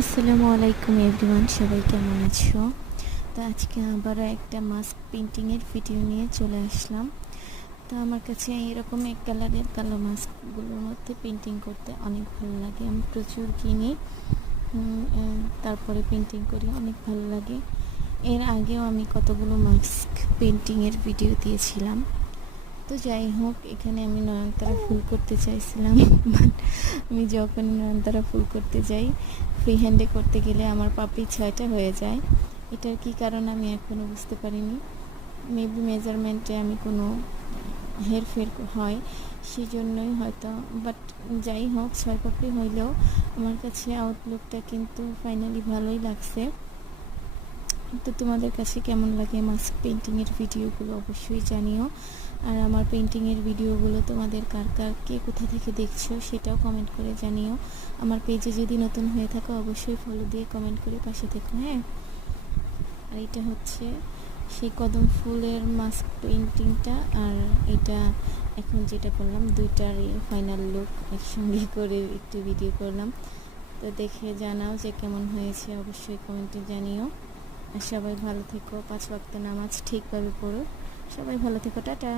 আসসালামু আলাইকুম এভরিওয়ান, সবাই কেমন আছো? তো আজকে আবার একটা মাস্ক পেন্টিংয়ের ভিডিও নিয়ে চলে আসলাম। তো আমার কাছে এরকম এক কালারের কালো মাস্কগুলোর মধ্যে পেন্টিং করতে অনেক ভালো লাগে। আমি প্রচুর কিনি, তারপরে পেন্টিং করি, অনেক ভালো লাগে। এর আগেও আমি কতগুলো মাস্ক পেন্টিংয়ের ভিডিও দিয়েছিলাম। তো যাই হোক, এখানে আমি নয়নতারা ফুল করতে চাইছিলাম, বাট আমি যখন নয়নতারা ফুল করতে যাই, ফ্রি হ্যান্ডে করতে গেলে আমার পাপড়ি 6টা হয়ে যায়। এটার কি কারণ আমি এখনও বুঝতে পারিনি। মেবি মেজারমেন্টে আমি কোনো হেরফের হয়, সেই জন্যই হয়তো। বাট যাই হোক, 6 পাপড়ি হইলেও আমার কাছে আউটলুকটা কিন্তু ফাইনালি ভালোই লাগছে। তো তোমাদের কাছে কেমন লাগে মাস্ক পেন্টিংয়ের ভিডিওগুলো অবশ্যই জানিও। আর আমার পেন্টিংয়ের ভিডিওগুলো তোমাদের কার কার কে কোথা থেকে দেখছো সেটাও কমেন্ট করে জানিও। আমার পেজে যদি নতুন হয়ে থাকো অবশ্যই ফলো দিয়ে কমেন্ট করে পাশে থেকো, হ্যাঁ। আর এটা হচ্ছে সেই কদম ফুলের মাস্ক পেন্টিংটা, আর এটা এখন যেটা করলাম, দুইটার ফাইনাল লুক একসঙ্গে করে একটু ভিডিও করলাম। তো দেখে জানাও যে কেমন হয়েছে, অবশ্যই কমেন্টে জানিও। আর সবাই ভালো থেকো, 5 ওয়াক্ত নামাজ ঠিকভাবে পড়ো। সবাই ভালো থেকো, টাটা।